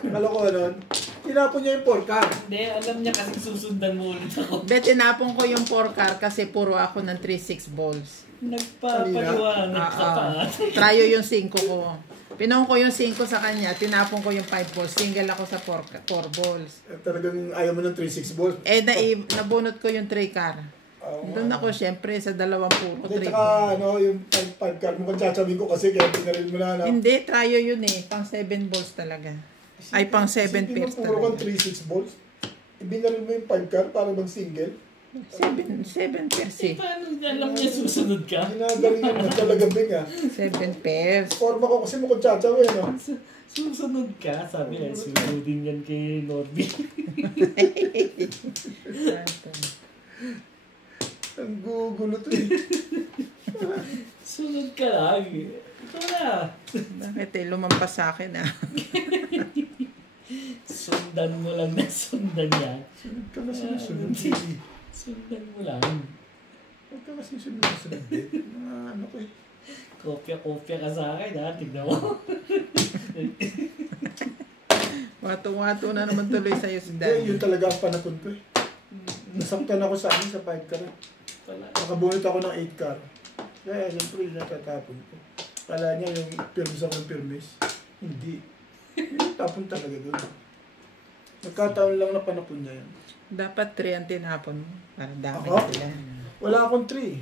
Kalokohan nun. Tinapon niya yung 4 car. Hindi, alam niya kasi susundan mo ulit ako. Hindi, tinapon ko yung 4 car kasi puro ako ng 3-6 balls. Nagpapaliwanag ka pa. Tryo yung 5 ko. Pinong ko yung 5 sa kanya, tinapon ko yung 5 balls. Single ako sa 4 balls. Talagang ayaw mo ng 3-6 balls. Eh, nabunot ko yung 3 car. Doon ako, syempre, sa 2 puro Hindi, 3. tsaka ano, yung 5 car mo kung sasabihin ko kasi kaya pinaril mo na. Hindi, tryo yun eh. Pang 7 balls talaga. Ay, pang 7 pairs Puro kang talaga. 3-6 balls. Ibinaril mo yung 5 car para mag single. 7 pairs eh. Paano alam niya susunod ka? Ginagaling yun na talaga bing ah. 7 pairs. Forma ko kasi mukhang tsatsawi no. Susunod ka? Sabi niya, susunodin yan kay Norby. Ang gugulo to eh. Sunod ka lang. Ito na. Bakit eh, lumampas sa akin ah. Sundan mo lang na sundan niya. Sunod ka na sinusunod. Sundan mo lang. Huwag ka kasi sunod-sunod eh. Mga ano ko eh. Kopya-kopya ka sa akin ha. Tignan mo. Wato-wato na naman tuloy sa'yo si Hindi, Daddy. yun talaga ang panapon ko eh. Nasaktan ako sa akin sa 5 car. Nakabunot ako ng 8 car. Kaya siyempre natatapon ko. Kala niya yung pirmis ako ng pirmis. Hindi. Yung tapon talaga doon. Nagkataon lang na panapon niya yan. Dapat 3 ang tinapon mo. Para dami Ako? sila. Wala akong 3.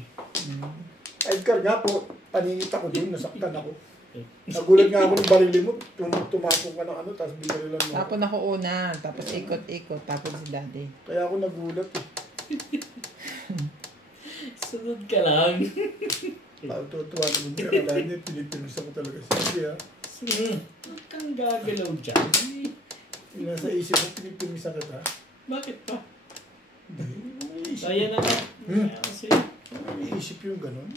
8 car nga po. Paningit ako doon. Nasaktan ako. Nagulat nga ako ng barili mo. Tumapong ka ng ano. Tapos binarilan mo. Tapon ako una. Tapos ikot-ikot. Tapos si Daddy. Kaya ako nagulat eh. Sunod ka lang. Tutuwa naman niya. Kala niya, pinipirmis ako talaga siya. Huwag kang gagalaw dyan. Yung nasa isip mo, pinipirmis ako ta. Bakit pa? Hindi. Kaya na nga. Kasi Iisip yung gano'n.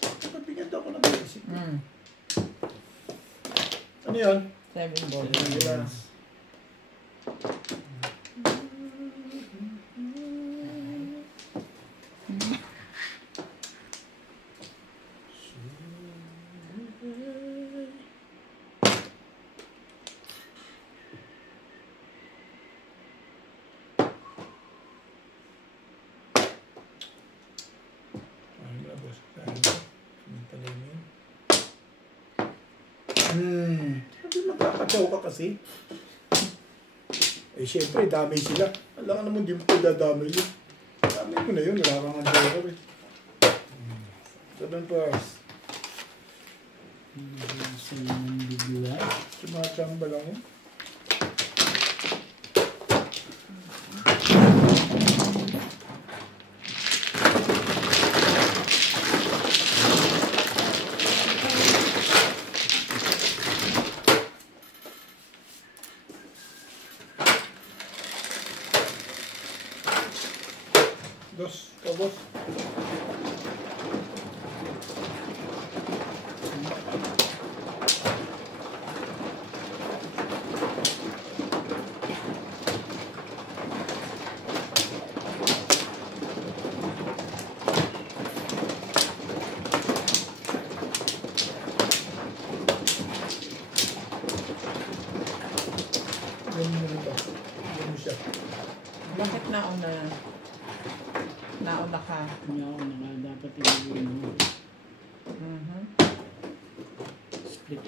Kapagpigyan ako ng isip. Ano yan? 7 balls. Wala. Sabi magkakatsaw ka kasi. Eh syempre, damay sila. Alam ka naman, di mo dadamay yun. Damay mo na yun, wala kang andaw rin. 7 pairs. Sumachamba lang yun. Dos, boss. Bakit nauna ka? Hindi ako na dapat ilagay mo. Split.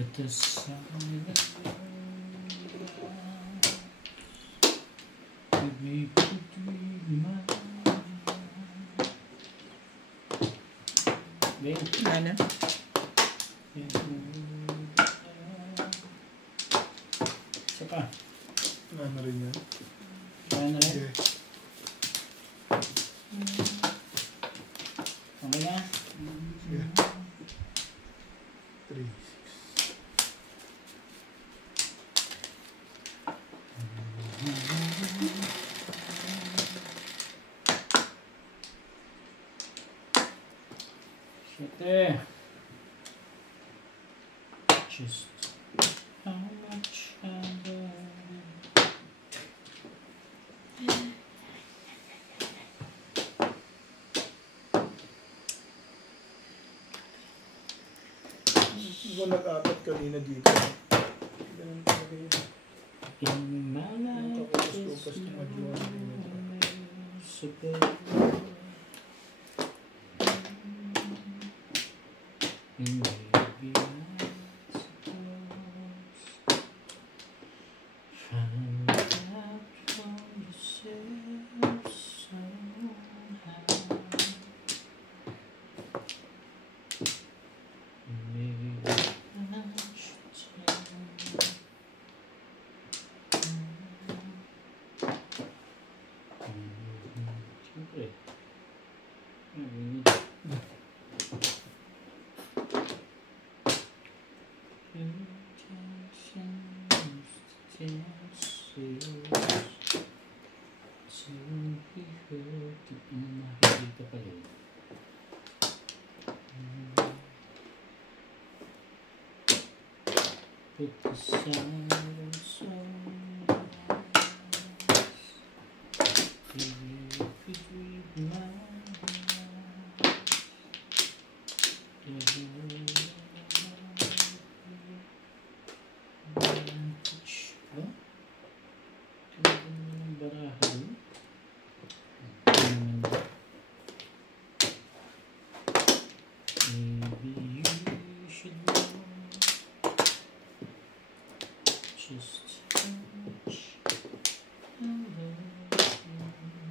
But the sun we could dream Ano? Isa pa. Ano rin yan? Kaya na rin. Okay. Okay na? Yeah. 3, 6. Siyete. Just how much I love. Ako nag-apat kanina dito. Ganun talaga yun. In my life, Kakupas-kupas na mag-iwan. Maybe I suppose find out for yourself somehow. Maybe I should tell. Siyempre. Nakikita pala yun. Put the silence on if you could read my maybe you should know just how much I love you.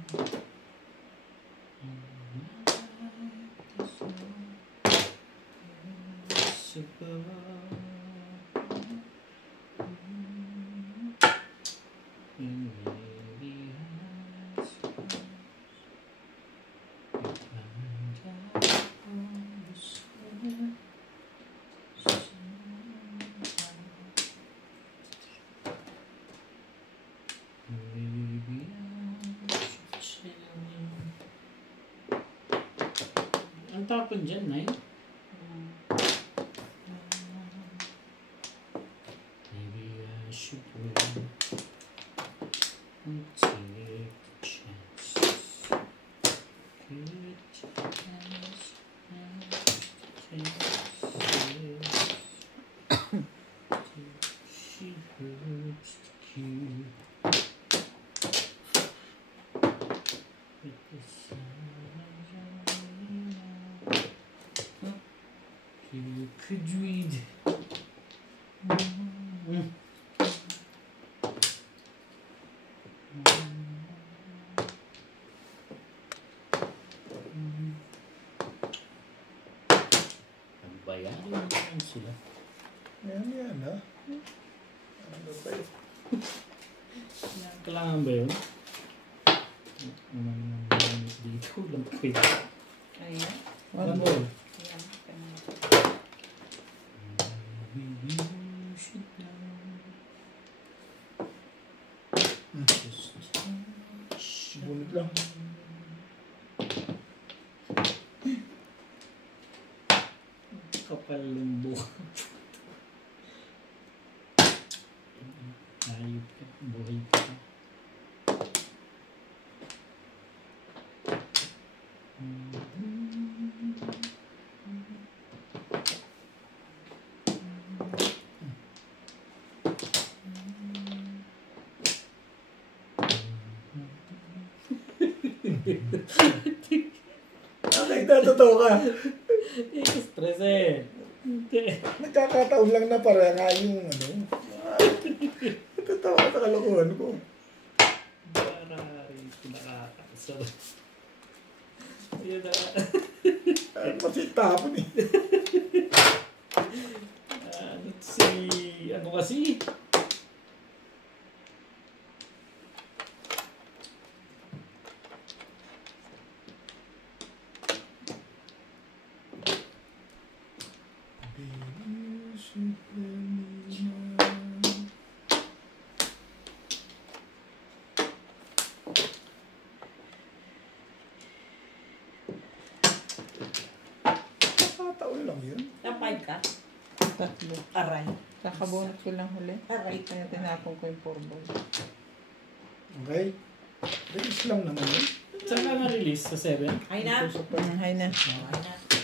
Ang tapon dyan, Nay. Maybe I should wait and take the chance. Good chance and she hopes to keep with the sun. You could read. Kakayanin mo naman sila. Yan ha. Ano ba yun? Kailangan ba yun? Dito lang pwede. Ayan. One One ball. ball. Ayan. Bunot lang. Kapal ng buka. Ayop ka. Buhay ka. Okay, natotoo ka. Stress eh. Hindi. Nagkakataon lang na para nga yung ano. Natatawa ka sa kalokohan ko. Para pinakakasal. Yun na. Ay, masitapon eh. Ano kasi? Nakakataon lang yun. Napay ka? Tatlo. Aray. Kakabunot ko lang huli. Aray. Kaya tinapon ko yung 4 ball. Okay? Release lang naman yun. Saan ka na-release? Sa 7? Ay na. Ito sa Hay na. Ay na.